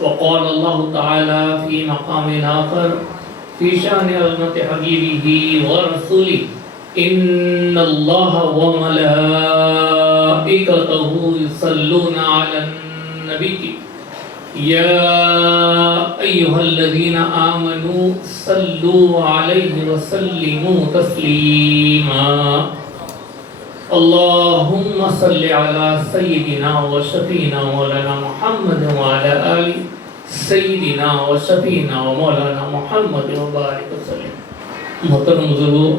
وقال الله تعالى في مقام آخر في شأن عظمة حبيبه ورسوله إن الله وملائكته يصلون على النبي يا أيها الذين آمنوا صلوا عليه وسلموا تسليما اللهم صل على سيدنا وشفينا مولانا محمد وعلى آل سيدنا وشفينا ومولانا محمد وبارك وسلم. محترم بزرگوں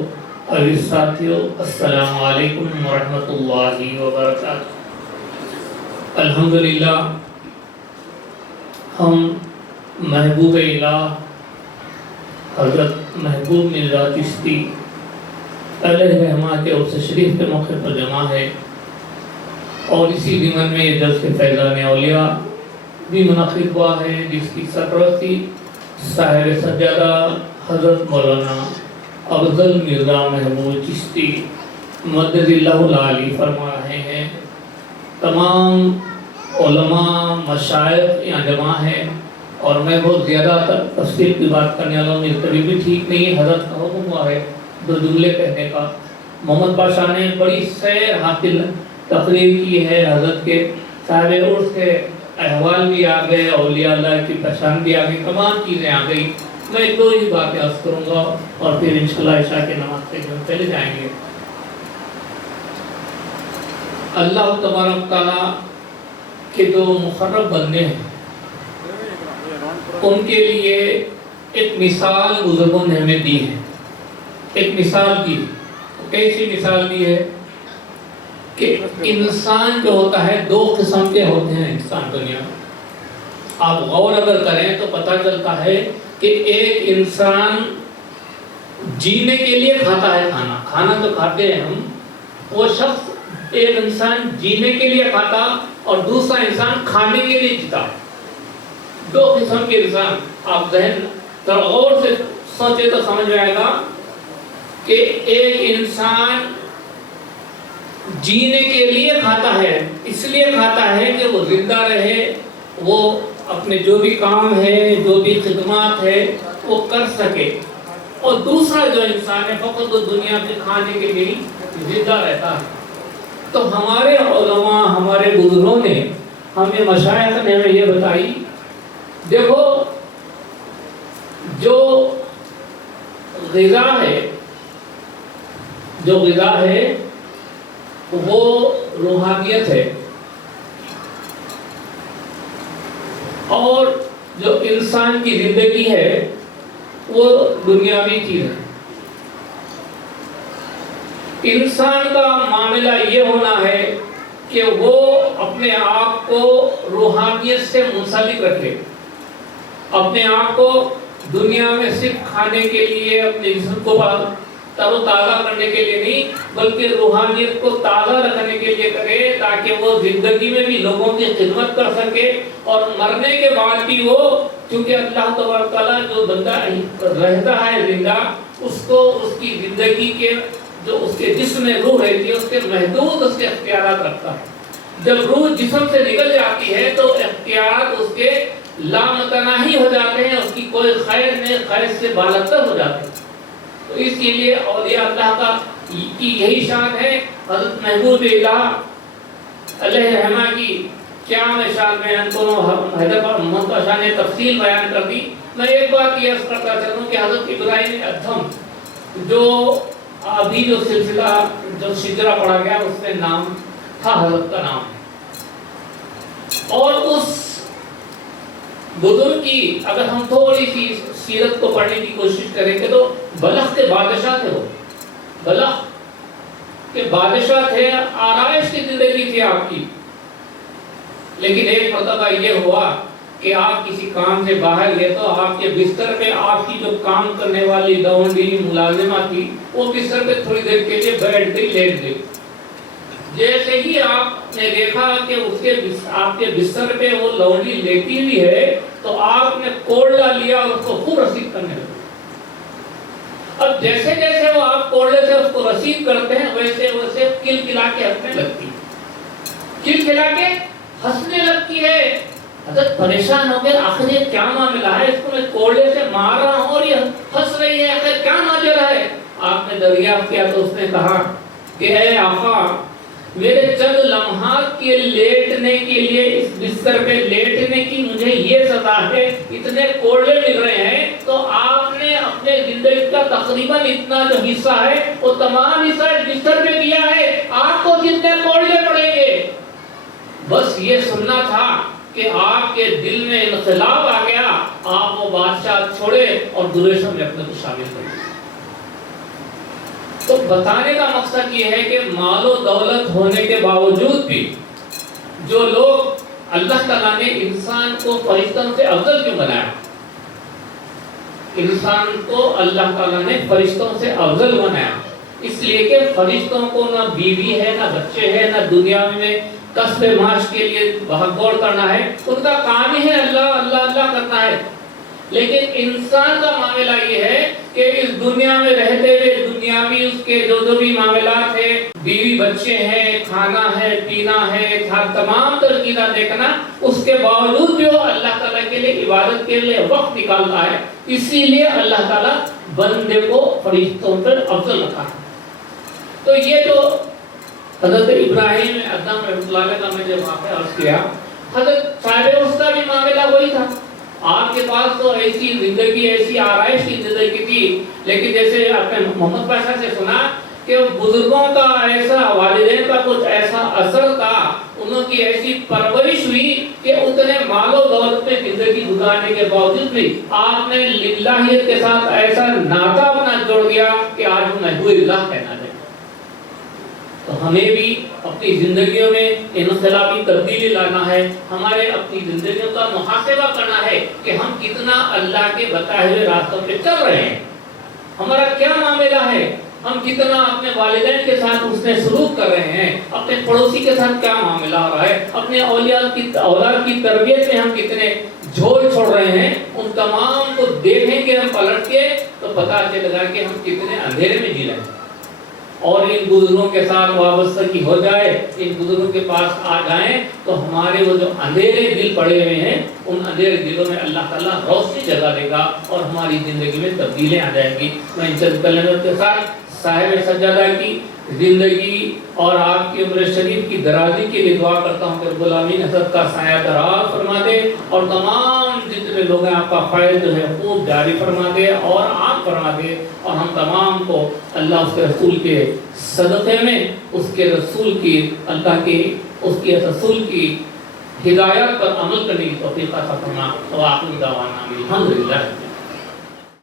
اور ساتھیوں، السلام علیکم ورحمۃ اللہ وبرکاتہ. الحمدللہ ہم محبوب الہ حضرت محبوب مرزا چشتی علیہ رحمہ کے عرس شریف کے موقع پر جمع ہے، اور اسی ضمن میں یہ جلسہ فیضان اولیاء بھی منعقد ہوا ہے، جس کی سرپرستی صاحب سجادہ حضرت مولانا افضل مرزا محبوب چشتی مدد اللہ العالی فرما رہے ہیں. تمام علماء مشائخ یہاں جمع ہیں، اور میں بہت زیادہ تفصیل کی بات کرنے والا ہوں، میری طبیعت بھی ٹھیک نہیں ہے. حضرت کا حکم ہوا ہے دو جملے کہنے کا. محمد بادشاہ نے بڑی سیر حاصل تقریر کی ہے، حضرت کے صاحب عرس کے احوال بھی آ گئے، اولیاء اللہ کی پہچان بھی آ گئی، تمام چیزیں آ گئی. میں دو ہی باتیں عرض کروں گا اور پھر انشاءاللہ عشاء کے نماز سے ہم چلے جائیں گے. اللہ تبارک تعالیٰ کے جو مقرب بندے ہیں ان کے لیے ایک مثال بزرگوں نے ہمیں دی ہے. ایک مثال دی، کیسی مثال دی ہے کہ انسان جو ہوتا ہے دو قسم کے ہوتے ہیں. انسان دنیا میں آپ غور اگر کریں تو پتہ چلتا ہے کہ ایک انسان جینے کے لیے کھاتا ہے، کھانا تو کھاتے ہیں ہم. وہ شخص ایک انسان جینے کے لیے کھاتا اور دوسرا انسان کھانے کے لیے جیتا. دو قسم کے انسان. آپ ذہن غور سے سوچے تو سمجھ میں آئے گا کہ ایک انسان جینے کے لیے کھاتا ہے، اس لیے کھاتا ہے کہ وہ زندہ رہے، وہ اپنے جو بھی کام ہے، جو بھی خدمات ہے وہ کر سکے. اور دوسرا جو انسان ہے فقط وہ دنیا میں کھانے کے لیے زندہ رہتا ہے. تو ہمارے علماء، ہمارے بزرگوں نے، ہمیں مشائخ نے ہمیں یہ بتائی، دیکھو جو غذا ہے وہ روحانیت ہے، اور جو انسان کی زندگی ہے وہ دنیاوی چیز ہے. انسان کا معاملہ یہ ہونا ہے کہ وہ اپنے آپ کو روحانیت سے منسلک رکھے، اپنے آپ کو دنیا میں صرف کھانے کے لیے، اپنے جسم کو تر و تازہ کرنے کے لیے نہیں بلکہ روحانیت کو تازہ رکھنے کے لیے کرے، تاکہ وہ زندگی میں بھی لوگوں کی خدمت کر سکے، اور مرنے کے بعد بھی وہ، کیونکہ اللہ تبارک تعالیٰ جو بندہ رہتا ہے زندہ، اس کو اس کی زندگی کے جو اس کے جسم میں روح رہتی ہے اس کے محدود اس کے اختیارات رکھتا ہے. جب روح جسم سے نکل جاتی ہے تو اختیارات اس کے لامتناہی ہو جاتے ہیں، اس کی کوئی خیر نہیں، خیر سے بالاتر ہو جاتے ہیں. تو اس کے لیے اولیاء اللہ کا کی یہی شان ہے. حضرت محبوب الہ علیہ رحمہ کی کیا میں شان میں ان کو حیدرآباد محمد بادشاہ نے تفصیل بیان کر دی. میں ایک بات یہ عرض کرتا چلوں کہ حضرت ابراہیم ادھم جو ابھی جو سلسلہ جو شجرہ پڑھا گیا اس میں نام تھا، حضرت کا نام. اور اس بزرگ کی اگر ہم تھوڑی سی سیرت کو پڑھنے کی کوشش کریں گے تو بلخ کے بادشاہ تھے. وہ بلخ کے بادشاہ تھے، آرائش کی زندگی تھی آپ کی. لیکن ایک مرتبہ یہ ہوا کہ آپ کسی کام سے باہر گئے تو آپ کے بستر پہ آپ کی جو کام کرنے والی لونڈی ملازمہ تھی وہ بستر پہ تھوڑی دیر کے لیے بیٹھ گئی، لیٹ گئی. جیسے ہی آپ نے دیکھا کہ آپ کے بستر پہ وہ لونڈی لیٹی ہوئی ہے تو آپ نے کوڑلا لیا اور اس کو خوب رسید کرنے لگے. اب جیسے جیسے وہ آپ کوڑلے سے اس کو رسید کرتے ہیں ویسے ویسے کل کلا کے ہنسنے لگتی ہے، حضرت پریشان ہو گئے، آخر یہ کیا معاملہ ہے، اس کو میں کوڑے سے مار رہا ہوں اور یہ ہنس رہی ہے، آخر کیا ماجرا ہے؟ آپ نے دریافت کیا تو اس نے کہا کہ اے آقا، میرے چند لمحات کے لیٹنے کے لیے، اس بستر پہ لیٹنے کی مجھے یہ سزا ہے، اتنے کوڑے مل رہے ہیں، تو آپ نے اپنے زندگی کا تقریباً اتنا جو حصہ ہے وہ تمام حصہ اس بستر پہ کیا ہے، آپ کو کتنے کوڑے پڑیں گے؟ بس یہ سننا تھا کہ آپ کے دل میں انقلاب آ گیا، آپ وہ بادشاہ چھوڑے اور درویشوں میں اپنے کو شامل کر لیا۔ تو بتانے کا مقصد یہ ہے کہ مال و دولت ہونے کے باوجود بھی جو لوگ، اللہ تعالیٰ نے انسان کو فرشتوں سے افضل کیوں بنایا؟ انسان کو اللہ تعالیٰ نے فرشتوں سے افضل بنایا اس لیے کہ فرشتوں کو نہ بیوی ہے، نہ بچے ہیں، نہ دنیا میں کسب معاش کے لیے بھاگ دوڑ کرنا ہے، ان کا کام ہی ہے اللہ اللہ اللہ کرنا ہے۔ لیکن انسان کا معاملہ یہ ہے کہ اس دنیا میں رہتے ہوئے دنیاوی اس کے جو بھی معاملات ہیں، بیوی بچے ہیں، کھانا ہے، پینا ہے، تمام تر چیزیں دیکھنا، اس کے باوجود بھی وہ اللہ تعالیٰ کے لیے عبادت کے لیے وقت نکالتا ہے۔ اسی لیے اللہ تعالیٰ بندے کو فرشتوں پر افضل رکھا ہے۔ تو یہ جو حضرت ابراہیم ادم رحمۃ اللہ علیہ کا میں جب واقعہ عرض کیا، حضرت صاحب اس کا بھی معاملہ وہی تھا۔ آپ کے پاس تو ایسی زندگی، ایسی آرائش کی زندگی تھی، لیکن جیسے آپ نے محمد پاشا سے سنا کہ بزرگوں کا ایسا، والدین کا کچھ ایسا اثر تھا، انہوں کی ایسی پرورش ہوئی کہ اتنے مال و دولت میں زندگی گزارنے کے باوجود بھی آپ نے للہیت کے ساتھ ایسا ناطہ اپنا جوڑ دیا کہ آج ہم محبوب اللہ کہنا ہے۔ تو ہمیں بھی اپنی زندگیوں میں انقلابی تبدیلی لانا ہے، ہمارے اپنی زندگیوں کا محاسبہ کرنا ہے کہ ہم کتنا اللہ کے بتائے ہوئے راستوں پہ چل رہے ہیں، ہمارا کیا معاملہ ہے، ہم کتنا اپنے والدین کے ساتھ اس نے سلوک کر رہے ہیں، اپنے پڑوسی کے ساتھ کیا معاملہ ہو رہا ہے، اپنے اولاد کی تربیت میں ہم کتنے جھول چھوڑ رہے ہیں، ان تمام کو دیکھیں گے ہم پلٹ کے تو پتہ چلے گا کہ ہم کتنے اندھیرے میں جی رہے ہیں۔ اور ان بزرگوں کے ساتھ وابستگی ہو جائے، ان بزرگوں کے پاس آ جائیں تو ہمارے وہ جو اندھیرے دل پڑے ہوئے ہیں، ان اندھیرے دلوں میں اللہ تعالیٰ روشنی جگہ دے گا اور ہماری زندگی میں تبدیلیاں آ جائیں گی۔ میں ان چند کلمات کے ساتھ صاحب سجادہ کی زندگی اور آپ کی عمر شریف کی درازی کے لیے دعا کرتا ہوں کہ رب العالمین حضرت کا سایہ دراز فرما دے اور تمام جتنے لوگ ہیں آپ کا فیض جو ہے خوب جاری فرما دے اور عام فرما دے، اور ہم تمام کو اللہ اس کے رسول کے صدقے میں، اس کے رسول کی، اللہ کی اس کے رسول کی ہدایت پر عمل کرنے کی توفیق عطا فرما۔ وآخر دعوانا الحمدللہ۔